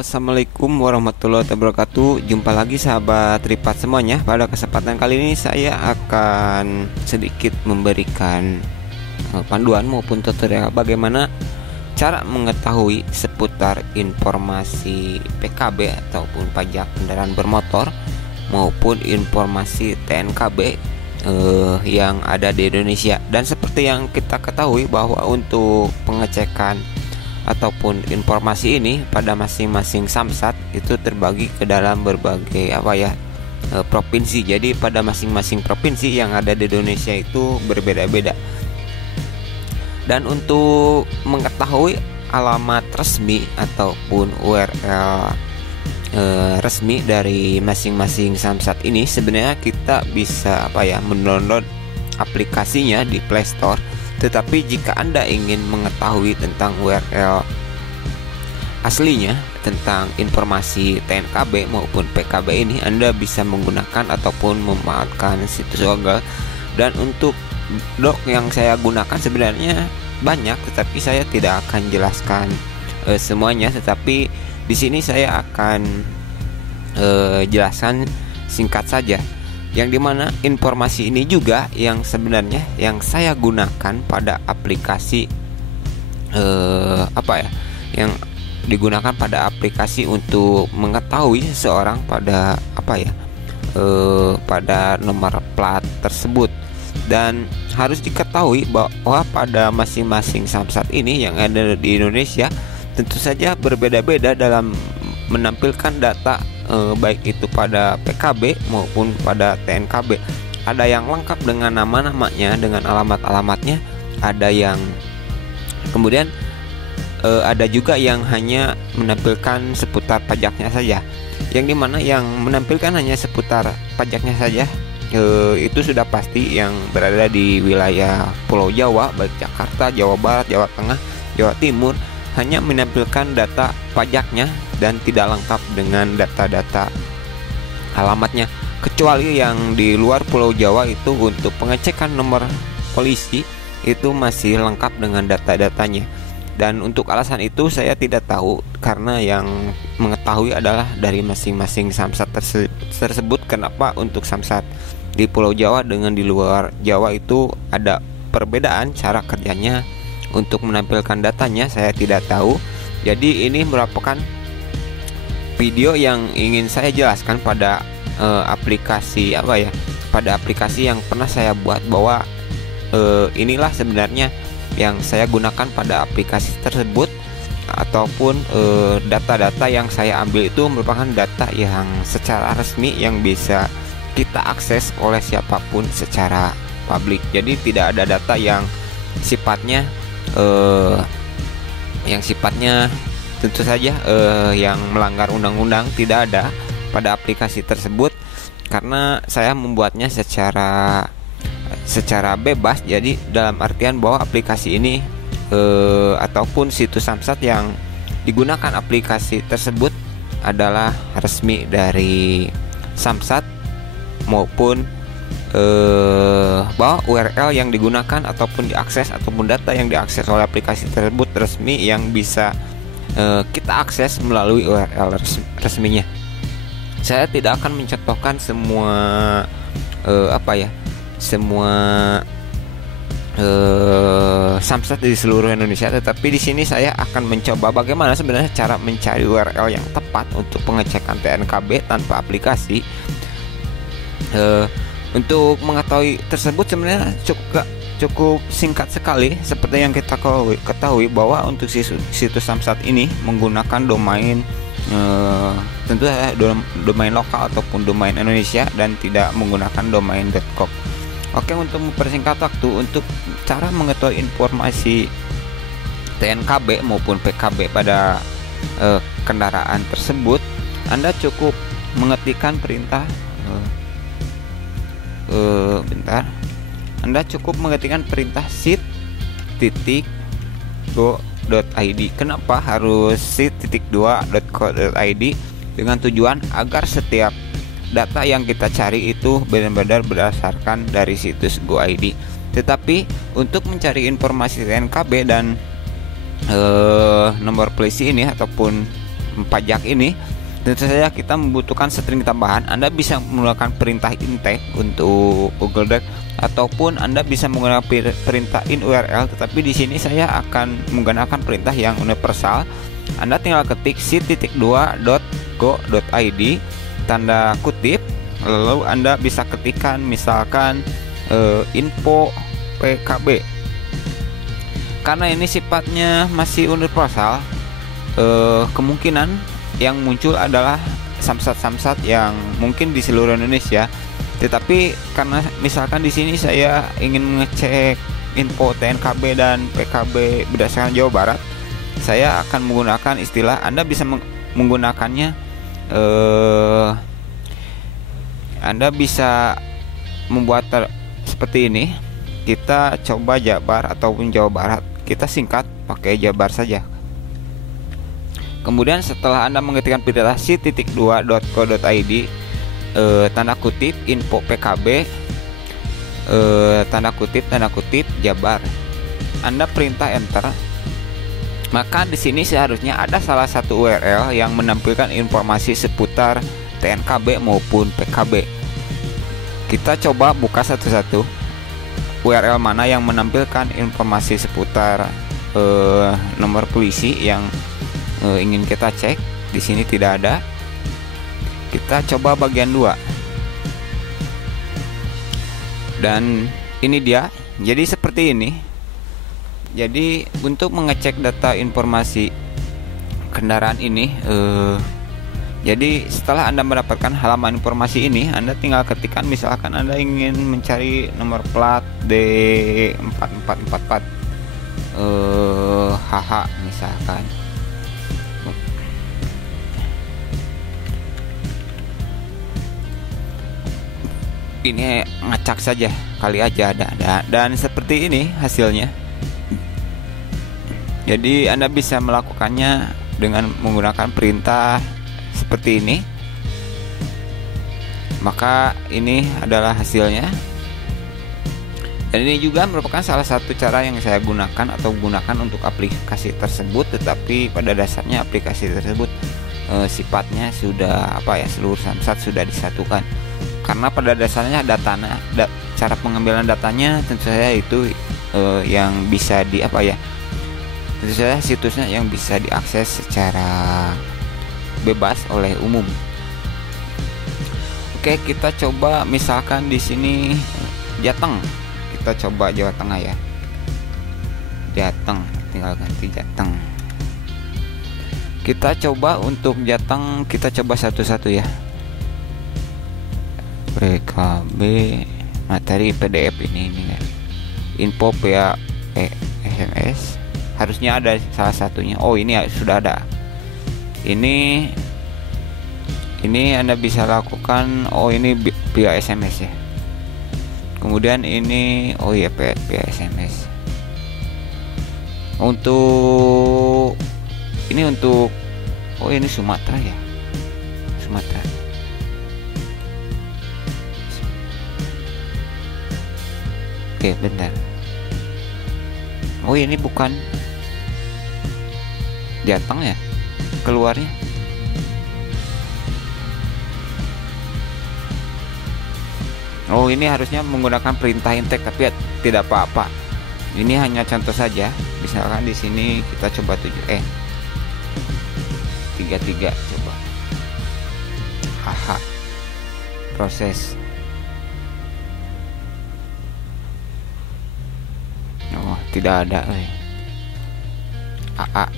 Halo, assalamualaikum warahmatullahi wabarakatuh. Jumpa lagi sahabat Ripat semuanya. Pada kesempatan kali ini saya akan sedikit memberikan panduan maupun tutorial bagaimana cara mengetahui seputar informasi PKB ataupun pajak kendaraan bermotor maupun informasi TNKB yang ada di Indonesia. Dan seperti yang kita ketahui bahwa untuk pengecekan ataupun informasi ini pada masing-masing samsat itu terbagi ke dalam berbagai provinsi. Jadi pada masing-masing provinsi yang ada di Indonesia itu berbeda-beda. Dan untuk mengetahui alamat resmi ataupun URL resmi dari masing-masing samsat ini, sebenarnya kita bisa mendownload aplikasinya di Play Store. Tetapi jika Anda ingin mengetahui tentang URL aslinya tentang informasi TNKB maupun PKB ini, Anda bisa menggunakan ataupun memanfaatkan situs Google. Dan untuk doc yang saya gunakan sebenarnya banyak, tetapi saya tidak akan jelaskan semuanya. Tetapi di sini saya akan jelaskan singkat saja, yang dimana informasi ini juga yang sebenarnya yang saya gunakan pada aplikasi yang digunakan pada aplikasi untuk mengetahui seseorang pada pada nomor plat tersebut. Dan harus diketahui bahwa pada masing-masing samsat ini yang ada di Indonesia tentu saja berbeda-beda dalam menampilkan data, baik itu pada PKB maupun pada TNKB. Ada yang lengkap dengan nama-namanya, dengan alamat-alamatnya. Ada yang kemudian ada juga yang hanya menampilkan seputar pajaknya saja. Yang dimana yang menampilkan hanya seputar pajaknya saja itu sudah pasti yang berada di wilayah Pulau Jawa, baik Jakarta, Jawa Barat, Jawa Tengah, Jawa Timur, hanya menampilkan data pajaknya dan tidak lengkap dengan data-data alamatnya. Kecuali yang di luar Pulau Jawa itu untuk pengecekan nomor polisi itu masih lengkap dengan data-datanya. Dan untuk alasan itu saya tidak tahu, karena yang mengetahui adalah dari masing-masing samsat tersebut. Kenapa untuk samsat di Pulau Jawa dengan di luar Jawa itu ada perbedaan cara kerjanya untuk menampilkan datanya, saya tidak tahu. Jadi ini merupakan video yang ingin saya jelaskan pada aplikasi pada aplikasi yang pernah saya buat, bahwa inilah sebenarnya yang saya gunakan pada aplikasi tersebut, ataupun data-data yang saya ambil itu merupakan data yang secara resmi yang bisa kita akses oleh siapapun secara publik. Jadi tidak ada data yang sifatnya tentu saja yang melanggar undang-undang, tidak ada pada aplikasi tersebut, karena saya membuatnya secara bebas. Jadi dalam artian bahwa aplikasi ini ataupun situs samsat yang digunakan aplikasi tersebut adalah resmi dari samsat, maupun bahwa URL yang digunakan ataupun diakses ataupun data yang diakses oleh aplikasi tersebut resmi yang bisa kita akses melalui URL resminya. Saya tidak akan mencontohkan semua samsat di seluruh Indonesia, tetapi di sini saya akan mencoba bagaimana sebenarnya cara mencari URL yang tepat untuk pengecekan TNKB tanpa aplikasi. Untuk mengetahui tersebut sebenarnya cukup singkat sekali. Seperti yang kita ketahui bahwa untuk situs samsat ini menggunakan domain tentu saja domain lokal ataupun domain Indonesia, dan tidak menggunakan domain .com. Oke, untuk mempersingkat waktu, untuk cara mengetahui informasi TNKB maupun PKB pada kendaraan tersebut, Anda cukup mengetikkan perintah Anda cukup mengetikkan perintah sit.go.id. Kenapa harus sit.go.id? Dengan tujuan agar setiap data yang kita cari itu benar-benar berdasarkan dari situs Go.id. Tetapi untuk mencari informasi TNKB dan nomor polisi ini ataupun pajak ini, tentu saja kita membutuhkan string tambahan. Anda bisa menggunakan perintah intake untuk Google Drive ataupun Anda bisa menggunakan perintah in URL, tetapi di sini saya akan menggunakan perintah yang universal. Anda tinggal ketik c.2.go.id tanda kutip, lalu Anda bisa ketikkan misalkan info PKB. Karena ini sifatnya masih universal, kemungkinan yang muncul adalah samsat-samsat yang mungkin di seluruh Indonesia. Tetapi karena misalkan di sini saya ingin mengecek info TNKB dan PKB berdasarkan Jawa Barat, saya akan menggunakan istilah, Anda bisa menggunakannya, Anda bisa membuat seperti ini. Kita coba Jabar ataupun Jawa Barat, kita singkat pakai Jabar saja. Kemudian setelah Anda mengetikkan perintah c.2.go.id tanda kutip info PKB tanda kutip Jabar, Anda perintah enter, maka di sini seharusnya ada salah satu URL yang menampilkan informasi seputar TNKB maupun PKB. Kita coba buka satu-satu URL mana yang menampilkan informasi seputar nomor polisi yang ingin kita cek. Di sini tidak ada. Kita coba bagian 2. Dan ini dia. Jadi seperti ini. Jadi untuk mengecek data informasi kendaraan ini, jadi setelah Anda mendapatkan halaman informasi ini, Anda tinggal ketikkan misalkan Anda ingin mencari nomor plat D4444 HH misalkan. Ini ngacak saja, kali aja ada. Dan seperti ini hasilnya. Jadi Anda bisa melakukannya dengan menggunakan perintah seperti ini. Maka ini adalah hasilnya. Dan ini juga merupakan salah satu cara yang saya gunakan atau gunakan untuk aplikasi tersebut. Tetapi pada dasarnya aplikasi tersebut sifatnya sudah seluruh samsat sudah disatukan. Karena pada dasarnya cara pengambilan datanya tentu saja itu yang bisa tentu saja situsnya yang bisa diakses secara bebas oleh umum. Oke, kita coba misalkan di sini Jateng. Kita coba Jawa Tengah ya. Jateng, tinggal ganti Jateng. Kita coba untuk Jateng, kita coba satu-satu ya. PKB materi PDF ini ya. Info via SMS harusnya ada salah satunya. Oh, ini sudah ada. Ini Anda bisa lakukan. Oh, ini via SMS ya. Kemudian ini via SMS. Untuk ini Sumatera ya. Sumatera. Oke, bentar. Oh, ini bukan Jateng ya keluarnya. Oh, ini harusnya menggunakan perintah intake, tapi tidak apa-apa. Ini hanya contoh saja. Misalkan di sini kita coba 33 coba. Haha. Proses. Oh, tidak ada. AA.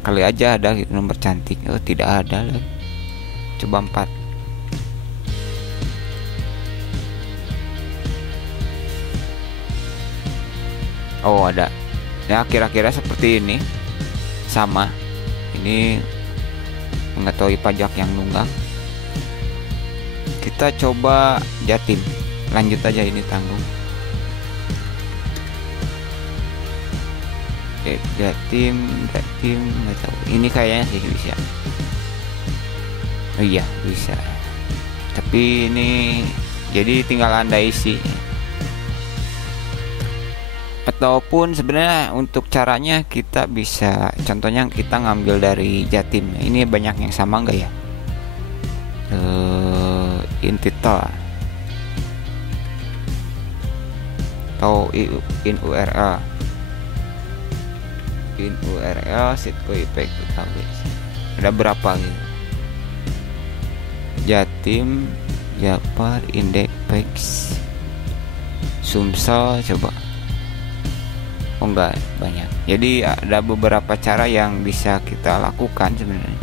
Kali aja ada nomor cantik. Oh, tidak ada lagi. Coba 4. Oh, ada. Ya, kira-kira seperti ini. Sama. Ini mengetahui pajak yang nunggak. Kita coba Jatim. Lanjut aja, ini tanggung. Jatim nggak tahu. Ini kayaknya sih bisa. Oh iya, bisa. Tapi ini jadi tinggal Anda isi. Ataupun sebenarnya untuk caranya kita bisa, contohnya kita ngambil dari Jatim. Ini banyak yang sama enggak ya? Intitel atau in URL sitco IP database. Ada berapa gitu? Jatim, Japar, Index, Sumsel, coba. Oh enggak banyak. Jadi ada beberapa cara yang bisa kita lakukan sebenarnya.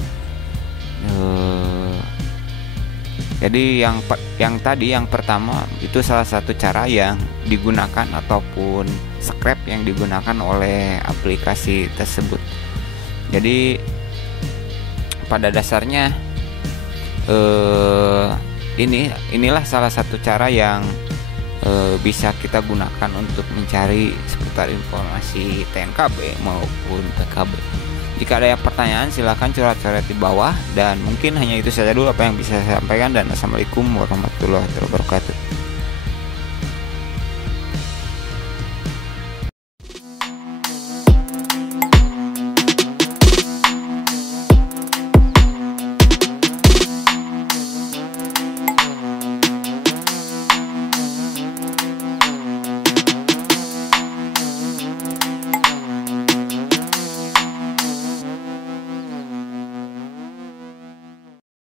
Jadi yang tadi yang pertama itu salah satu cara yang digunakan ataupun scrap yang digunakan oleh aplikasi tersebut. Jadi pada dasarnya inilah salah satu cara yang bisa kita gunakan untuk mencari seputar informasi TNKB maupun PKB. Jika ada yang pertanyaan silahkan coret-coret di bawah, dan mungkin hanya itu saja dulu apa yang bisa saya sampaikan, dan assalamualaikum warahmatullahi wabarakatuh.